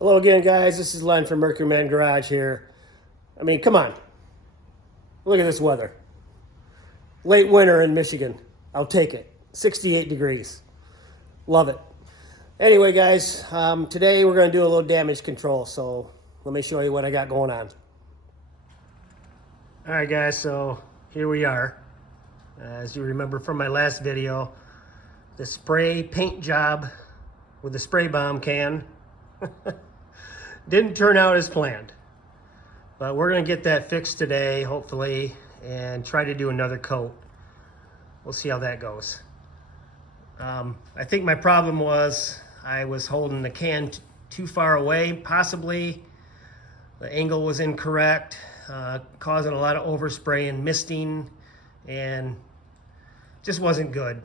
Hello again, guys. This is Len from Mercury Comet Garage here. I mean, come on. Look at this weather. Late winter in Michigan. I'll take it. 68 degrees. Love it. Anyway, guys, today we're going to do a little damage control. So let me show you what I got going on. All right, guys. So here we are. As you remember from my last video, the spray paint job with the spray bomb can didn't turn out as planned, but we're going to get that fixed today, hopefully, and try to do another coat. We'll see how that goes. I think my problem was I was holding the can too far away, possibly. The angle was incorrect, causing a lot of overspray and misting, and just wasn't good.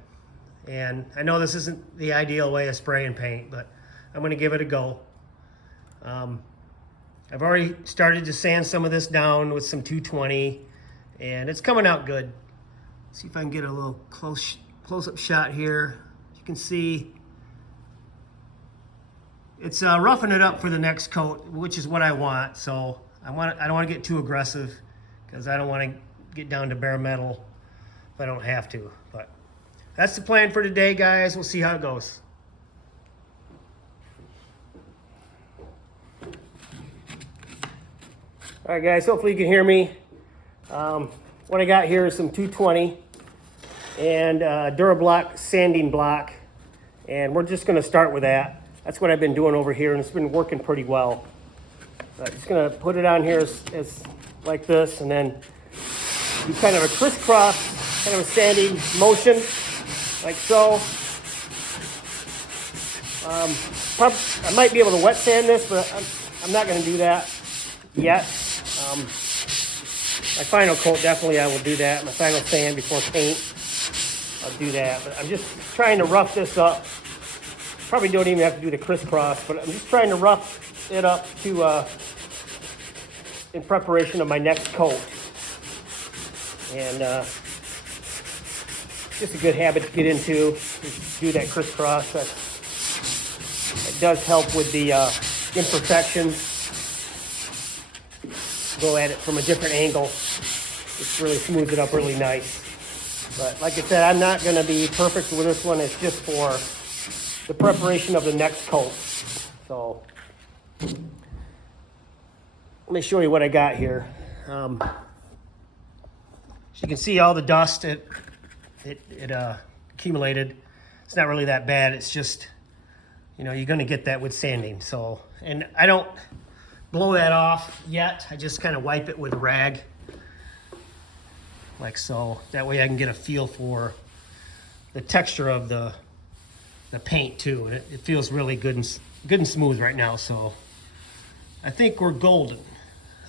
And I know this isn't the ideal way of spraying paint, but I'm going to give it a go. I've already started to sand some of this down with some 220, and it's coming out good. Let's see if I can get a little close-up shot here. As you can see, it's roughing it up for the next coat, which is what I want. So I don't want to get too aggressive because I don't want to get down to bare metal if I don't have to. But that's the plan for today, guys. We'll see how it goes. All right, guys, hopefully you can hear me. What I got here is some 220 and Durablock sanding block, and we're just going to start with that. That's what I've been doing over here, and it's been working pretty well. I'm just going to put it on here as like this, and then do kind of a crisscross, kind of a sanding motion, like so. I might be able to wet sand this, but I'm not going to do that yet. My final coat, definitely I will do that. My final sand before paint, I'll do that. But I'm just trying to rough this up. Probably don't even have to do the crisscross, but I'm just trying to rough it up to in preparation of my next coat. And just a good habit to get into, is do that crisscross. That does help with the imperfections. Go at it from a different angle. Just really smooth it up really nice. But like I said, I'm not going to be perfect with this one. It's just for the preparation of the next coat. So let me show you what I got here. As you can see, all the dust it accumulated. It's not really that bad. It's just, you're going to get that with sanding. So, and I don't blow that off yet. I just kind of wipe it with a rag, like so. That way I can get a feel for the texture of the paint too. And it feels really good and smooth right now. So I think we're golden.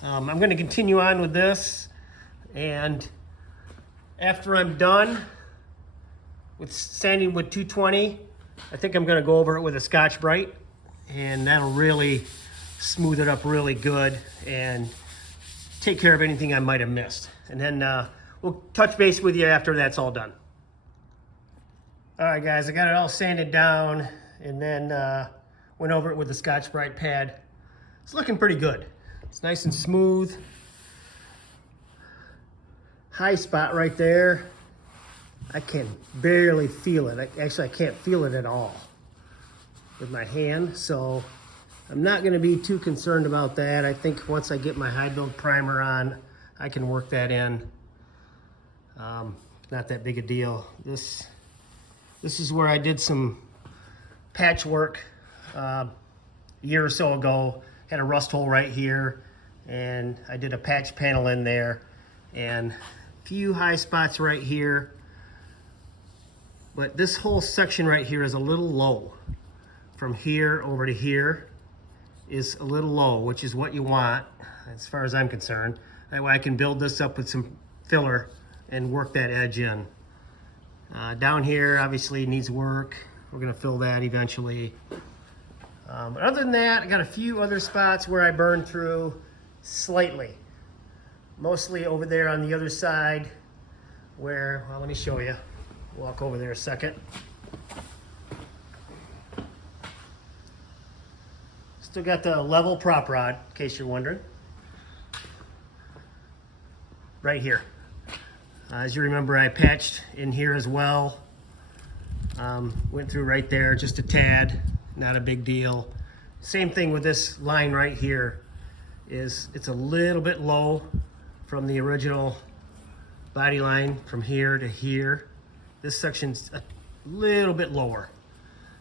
I'm going to continue on with this, and after I'm done with sanding with 220, I think I'm going to go over it with a Scotch-Brite, and that'll really smooth it up really good and take care of anything I might have missed. And then we'll touch base with you after that's all done. All right, guys, I got it all sanded down, and then went over it with the Scotch-Brite pad. It's looking pretty good. It's nice and smooth. High spot right there. I can barely feel it. Actually, I can't feel it at all with my hand, so I'm not going to be too concerned about that. I think once I get my high build primer on, I can work that in. Not that big a deal. This is where I did some patchwork a year or so ago. Had a rust hole right here, and I did a patch panel in there, and a few high spots right here. But this whole section right here is a little low. From here over to here is a little low, which is what you want as far as I'm concerned. That way I can build this up with some filler and work that edge in. Down here obviously needs work. We're gonna fill that eventually. But other than that, I got a few other spots where I burned through slightly. Mostly over there on the other side where, well, let me show you. Walk over there a second. Still got the level prop rod, in case you're wondering. Right here. As you remember, I patched in here as well. Went through right there, just a tad, not a big deal. Same thing with this line right here. It's a little bit low from the original body line from here to here. This section's a little bit lower.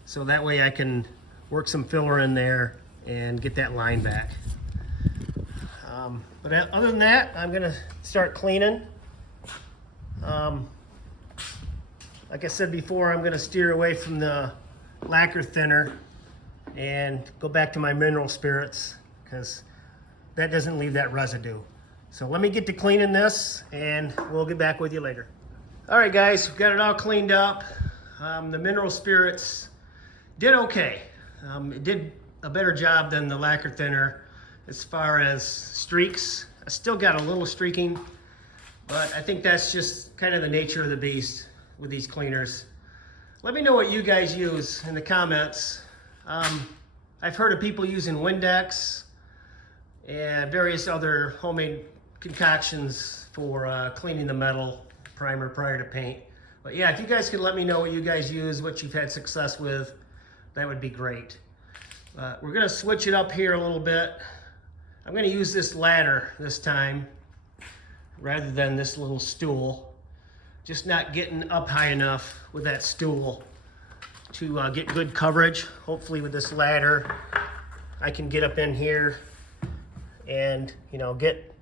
So that way I can work some filler in there and get that line back. But other than that, I'm gonna start cleaning. Like I said before, I'm gonna steer away from the lacquer thinner and go back to my mineral spirits because that doesn't leave that residue. So let me get to cleaning this and we'll get back with you later. All right guys, we've got it all cleaned up. The mineral spirits did okay. It did a better job than the lacquer thinner as far as streaks. I still got a little streaking, but I think that's just kind of the nature of the beast with these cleaners. Let me know what you guys use in the comments. I've heard of people using Windex and various other homemade concoctions for cleaning the metal primer prior to paint. But yeah, if you guys could let me know what you guys use, what you've had success with, that would be great. We're gonna switch it up here a little bit. I'm gonna use this ladder this time rather than this little stool. Just not getting up high enough with that stool to get good coverage. Hopefully with this ladder, I can get up in here and get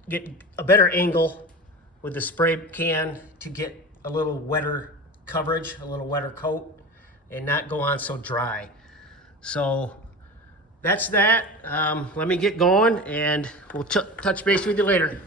a better angle with the spray can to get a little wetter coverage, a little wetter coat, and not go on so dry. So that's that. Let me get going and we'll touch base with you later.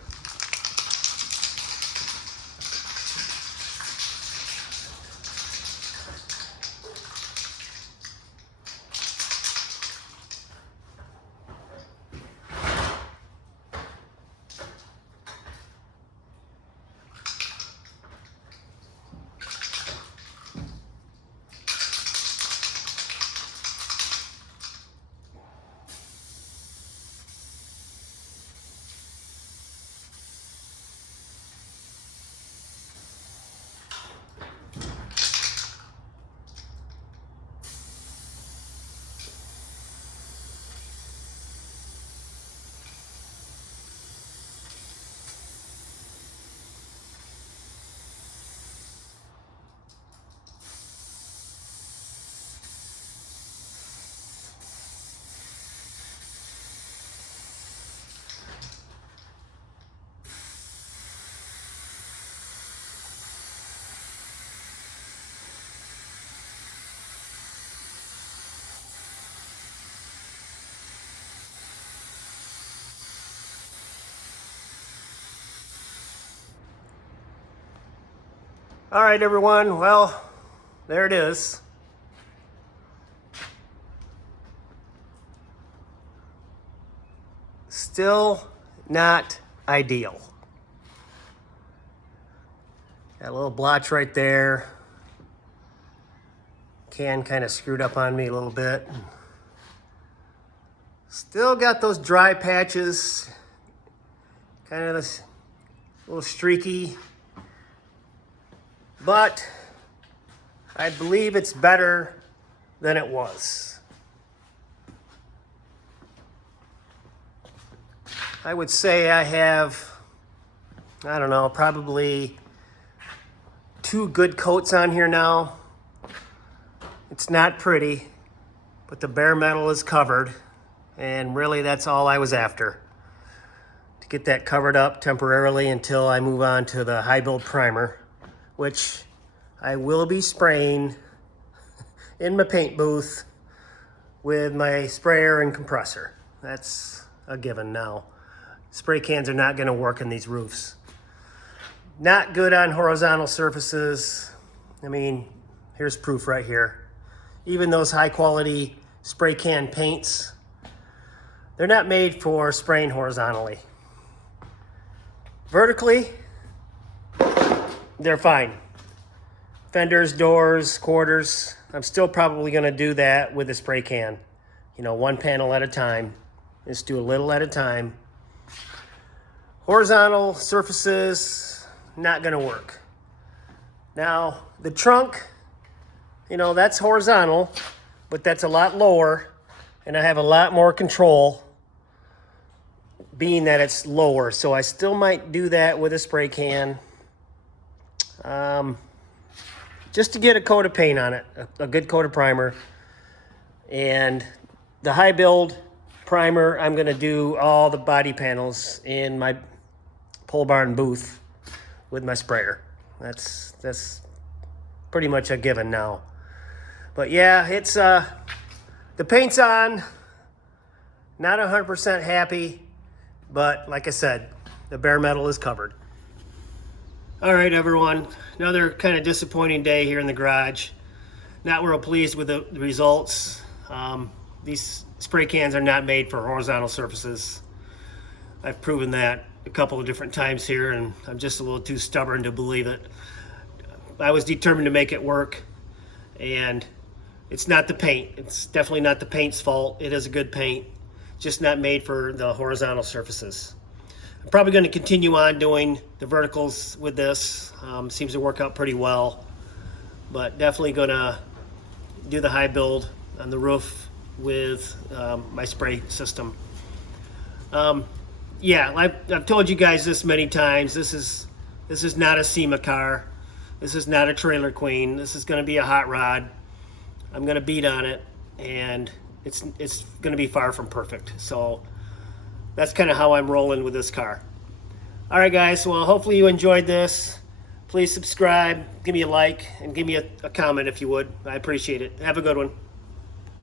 All right, everyone. Well, there it is. Still not ideal. Got a little blotch right there. Can kind of screwed up on me a little bit. Still got those dry patches. Kind of this little streaky. But I believe it's better than it was. I would say I have, I don't know, probably 2 good coats on here now. It's not pretty, but the bare metal is covered, and really that's all I was after. To get that covered up temporarily until I move on to the high build primer, which I will be spraying in my paint booth with my sprayer and compressor. That's a given now. Spray cans are not gonna work in these roofs. Not good on horizontal surfaces. I mean, here's proof right here. Even those high quality spray can paints, they're not made for spraying horizontally. Vertically, they're fine. Fenders, doors, quarters, I'm still probably gonna do that with a spray can. You know, one panel at a time. Just do a little at a time. Horizontal surfaces, not gonna work. Now, the trunk, you know, that's horizontal, but that's a lot lower, and I have a lot more control being that it's lower. So I still might do that with a spray can. Just to get a coat of paint on it, a good coat of primer. And the high build primer, I'm gonna do all the body panels in my pole barn booth with my sprayer. That's pretty much a given now. But yeah, it's the paint's on. Not 100% happy, but like I said, the bare metal is covered. All right, everyone. Another kind of disappointing day here in the garage. Not real pleased with the results. These spray cans are not made for horizontal surfaces. I've proven that a couple of different times here, and I'm just a little too stubborn to believe it. I was determined to make it work, and it's not the paint. It's definitely not the paint's fault. It is a good paint, just not made for the horizontal surfaces. I'm probably going to continue on doing the verticals with this. Seems to work out pretty well, but definitely going to do the high build on the roof with my spray system. Yeah, I've told you guys this many times. This is not a SEMA car. This is not a trailer queen. This is going to be a hot rod. I'm going to beat on it, and it's going to be far from perfect. So that's kind of how I'm rolling with this car. All right, guys. Well, hopefully you enjoyed this. Please subscribe, give me a like, and give me a comment if you would. I appreciate it. Have a good one.